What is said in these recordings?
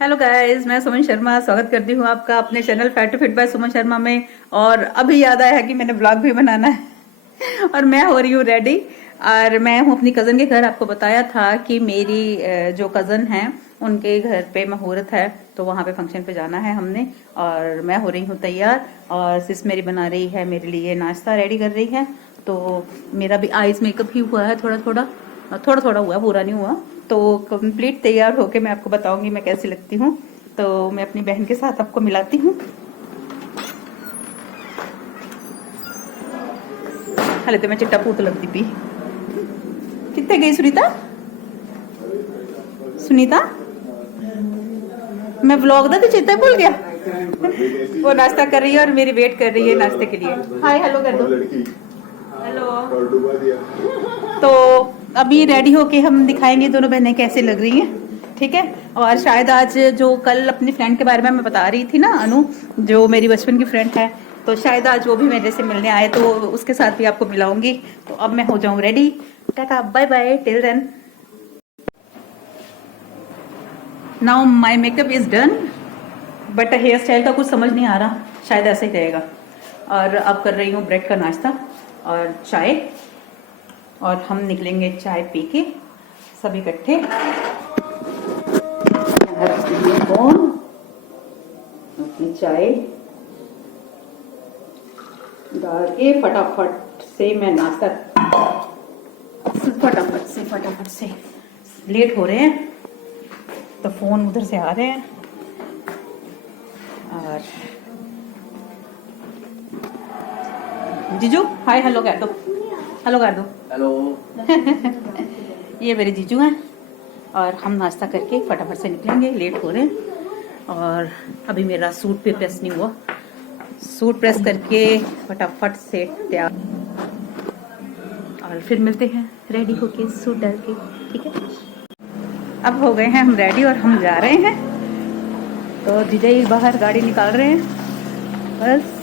Hello guys, मैं सुमन शर्मा स्वागत करती हूँ आपका अपने channel fat to fit by Suman Sharma में। और अभी याद आया है कि मैंने ब्लॉग भी बनाना है और मैं हो रही हूँ रेडी। और मैं हूँ अपनी कज़न के घर। आपको बताया था कि मेरी जो कज़न है उनके घर पे मुहूर्त है, तो वहाँ पे फंक्शन पे जाना है हमने। और मैं हो रही हूँ तैयार और सिस मेरी बना रही है मेरे लिए नाश्ता, रेडी कर रही है। तो मेरा भी आइज मेकअप ही हुआ है, थोड़ा थोड़ा हुआ, पूरा नहीं हुआ। तो कंप्लीट तैयार होके मैं आपको बताऊंगी मैं कैसी लगती हूँ। तो मैं अपनी बहन के साथ आपको मिलाती हूँ। हाले तो मैं चिट्टा पूत लगती पी। कितने गई सुनीता? सुनीता मैं व्लॉग दा तो चेता भूल गया। वो नाश्ता कर रही है और मेरी वेट कर रही है नाश्ते के लिए। हाय हेलो कर दो। हेलो। तो अभी रेडी होके हम दिखाएंगे दोनों बहनें कैसे लग रही हैं, ठीक है। और शायद आज जो कल अपनी फ्रेंड के बारे में मैं बता रही थी ना, अनु, जो मेरी बचपन की फ्रेंड है, तो शायद आज वो भी मेरे से मिलने आए, तो उसके साथ भी आपको मिलाऊंगी। तो अब मैं हो जाऊं ready. Tata bye bye till then. Now my makeup is done, but hair style का कुछ समझ नहीं आ रहा, शायद ऐसे ही रहेगा। और अब कर रही हूँ ब्रेड का नाश्ता और चाय, और हम निकलेंगे चाय पी के सब इकट्ठे। फोन, अपनी चाय डाल के फटाफट से मैं नाश्ता, फटाफट से लेट हो रहे हैं तो फोन उधर से आ रहे हैं। और जीजू हाय हेलो कर दो, हेलो कर दो। हेलो। ये मेरे जीजू हैं और हम नाश्ता करके फटाफट से निकलेंगे, लेट हो रहे हैं। और अभी मेरा सूट पे प्रेस नहीं हुआ, सूट प्रेस करके फटाफट से तैयार, और फिर मिलते हैं रेडी होके सूट डाल के, ठीक है। अब हो गए हैं हम रेडी और हम जा रहे हैं। तो जीजा ही बाहर गाड़ी निकाल रहे हैं बस।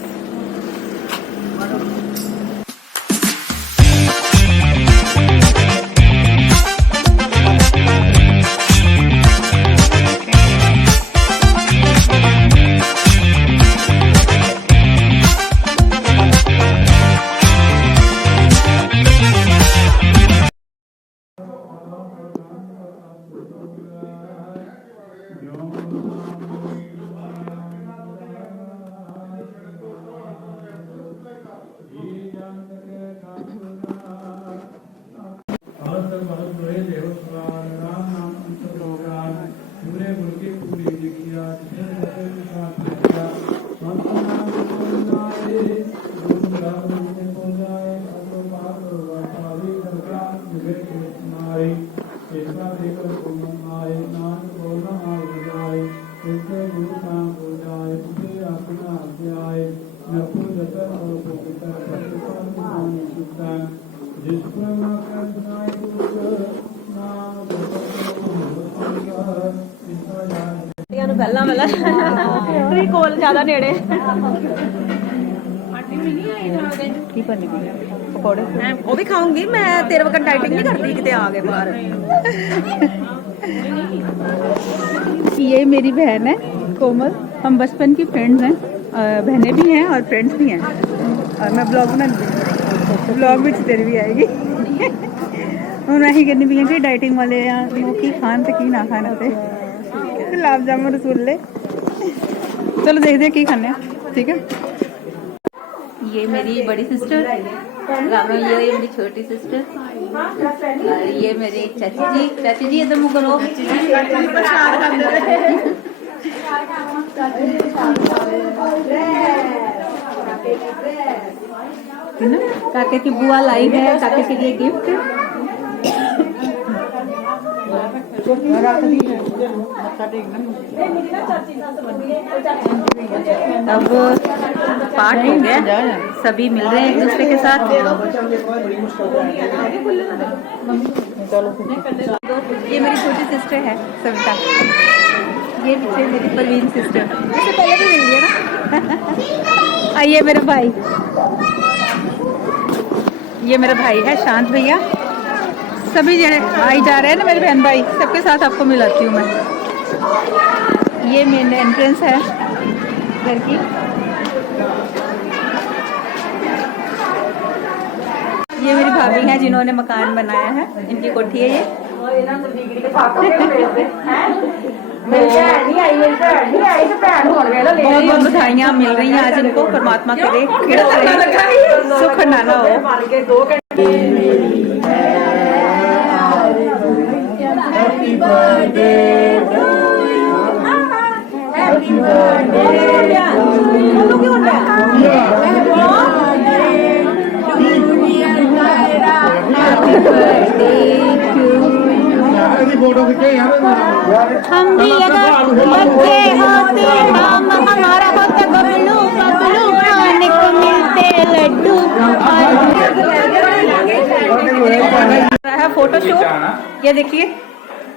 पहला वाला रिकॉल ज्यादा नेड़े पकौड़े वो भी खाऊंगी मैं। तेरे वक्त डाइटिंग नहीं करती कितने आ गए बाहर। ये मेरी बहन है कोमल, हम बचपन की फ्रेंड्स हैं, बहनें भी हैं और फ्रेंड्स भी हैं। और मैं ब्लॉग में तेरी भी आएगी। और मैं ही कहनी भी कि डाइटिंग वाले की खान से की ना खाना थे गुलाब जामुन रसगुल्ले। चलो देखते हैं की खाने, ठीक है। ये मेरी बड़ी सिस्टर रामा, ये मेरी छोटी सिस्टर, और ये मेरी चाची जी इधर मुँह करो। काके की बुआ लाई है काके के लिए गिफ्ट। अब पार्ट हो गया, सभी मिल रहे हैं एक दूसरे के साथ। ये मेरी छोटी सिस्टर है सविता, ये पीछे मेरी परवीन सिस्टर, इससे पहले भी मिल गई ना। ये मेरा भाई, ये मेरा भाई है शांत भैया। सभी जने आई जा रहे हैं ना मेरे बहन भाई, सबके साथ आपको मिलाती हूँ मैं। ये मेन एंट्रेंस है घर की। ये मेरी भाभी हैं जिन्होंने मकान बनाया है, इनकी कोठी है ये। बहुत बहुत बधाइयाँ मिल रही हैं आज इनको, परमात्मा करे सुख नाना हो। Happy birthday to you. Happy birthday to you. हम भी अगर बच्चे होते हम हमारा होता बबलू बबलू खाने को मिलते लड्डू। है फोटोशूट, ये देखिए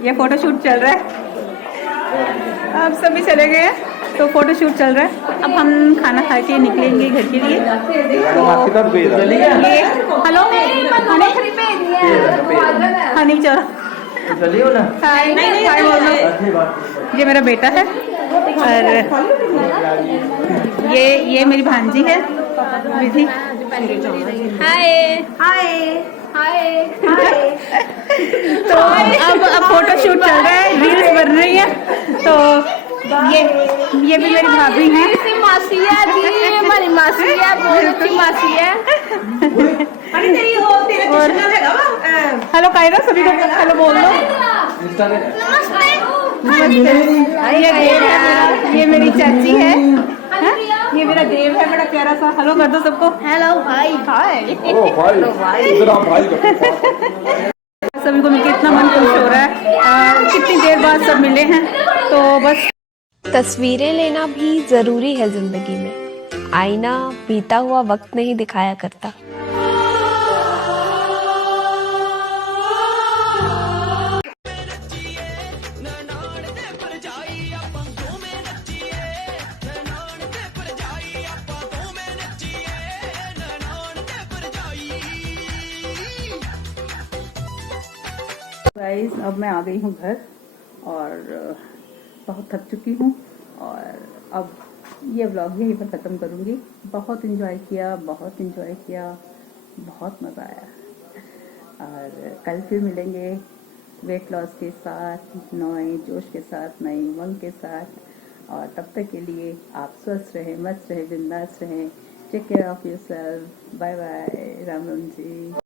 ये फोटोशूट चल रहा है। अब सभी चले गए हैं तो फोटोशूट चल रहा है। अब हम खाना खा के निकलेंगे घर के लिए। हेलो हनी चलो ये मेरा बेटा है और ये मेरी भांजी है विधि। हाय हाय हाय तो अब फोटो शूट चल रहा है, रील्स बन रही है। तो ये भी मेरी भाभी हैं। मासी है जी, हमारी मासी है, बहुत अच्छी मासी है। और हेलो कायरा, सभी को हेलो बोल दो। ये मेरी चाची है, ये मेरा देव है बड़ा प्यारा सा। हेलो कर दो सबको। हेलो भाई। हाय भाई सभी को मिलकर इतना मन खुश हो रहा है। कितनी देर बाद सब मिले हैं तो बस। तस्वीरें लेना भी जरूरी है जिंदगी में। आईना बीता हुआ वक्त नहीं दिखाया करता। गाइस अब मैं आ गई हूँ घर और बहुत थक चुकी हूँ और अब ये व्लॉग यहीं पर ख़त्म करूँगी। बहुत इन्जॉय किया, बहुत इन्जॉय किया, बहुत मज़ा आया। और कल फिर मिलेंगे वेट लॉस के साथ, नए जोश के साथ, नई उमंग के साथ। और तब तक के लिए आप स्वस्थ रहें, मस्त रहें, बिंदास रहें। Take care of yourself. Bye bye. Ram Ram ji.